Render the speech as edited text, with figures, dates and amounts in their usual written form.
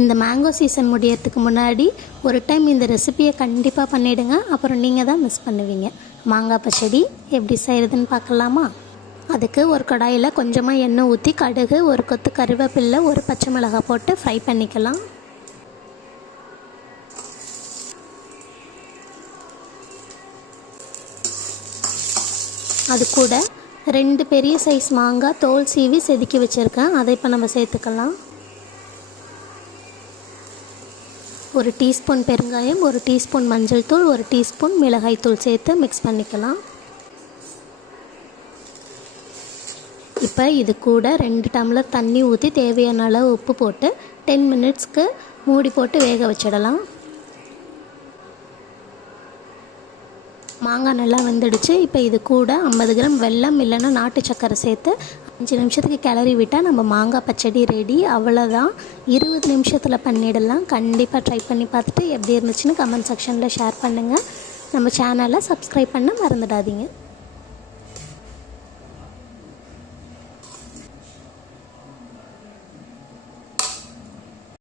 இந்த mango season முடியறதுக்கு முன்னாடி ஒரு டைம் இந்த ரெசிபியை கண்டிப்பாக பண்ணிவிடுங்க. அப்புறம் நீங்கள் தான் மிஸ் பண்ணுவீங்க. மாங்காய் பச்சடி எப்படி செய்கிறதுன்னு பார்க்கலாமா? அதுக்கு ஒரு கடாயில் கொஞ்சமாக எண்ணெய் ஊற்றி கடுகு, ஒரு கொத்து கருவேப்பிலை, ஒரு பச்சை மிளகாய் போட்டு ஃப்ரை பண்ணிக்கலாம். அது கூட 2 பெரிய சைஸ் மாங்காய் தோல் சீவி செதுக்கி வச்சுருக்கேன். அதை இப்போ நம்ம சேர்த்துக்கலாம். ஒரு டீஸ்பூன் பெருங்காயம், ஒரு டீஸ்பூன் மஞ்சள் தூள், ஒரு டீஸ்பூன் மிளகாய் தூள் சேர்த்து மிக்ஸ் பண்ணிக்கலாம். இப்போ இது கூட 2 டம்ளர் தண்ணி ஊற்றி தேவையான அளவு உப்பு போட்டு 10 மினிட்ஸ்க்கு மூடி போட்டு வேக வச்சிடலாம். மாங்காய் நல்லா வெந்துடுச்சு. இப்போ இது கூட 50 கிராம் வெல்லம் இல்லைன்னா நாட்டு சக்கரை சேர்த்து 5 நிமிஷத்துக்கு கிளறி விட்டால் நம்ம மாங்காய் பச்சடி ரெடி. அவ்வளோதான், 20 நிமிஷத்தில் பண்ணிடலாம். கண்டிப்பாக ட்ரை பண்ணி பார்த்துட்டு எப்படி இருந்துச்சுன்னு கமெண்ட் செக்ஷனில் ஷேர் பண்ணுங்கள். நம்ம சேனலை சப்ஸ்கிரைப் பண்ண மறந்துடாதீங்க.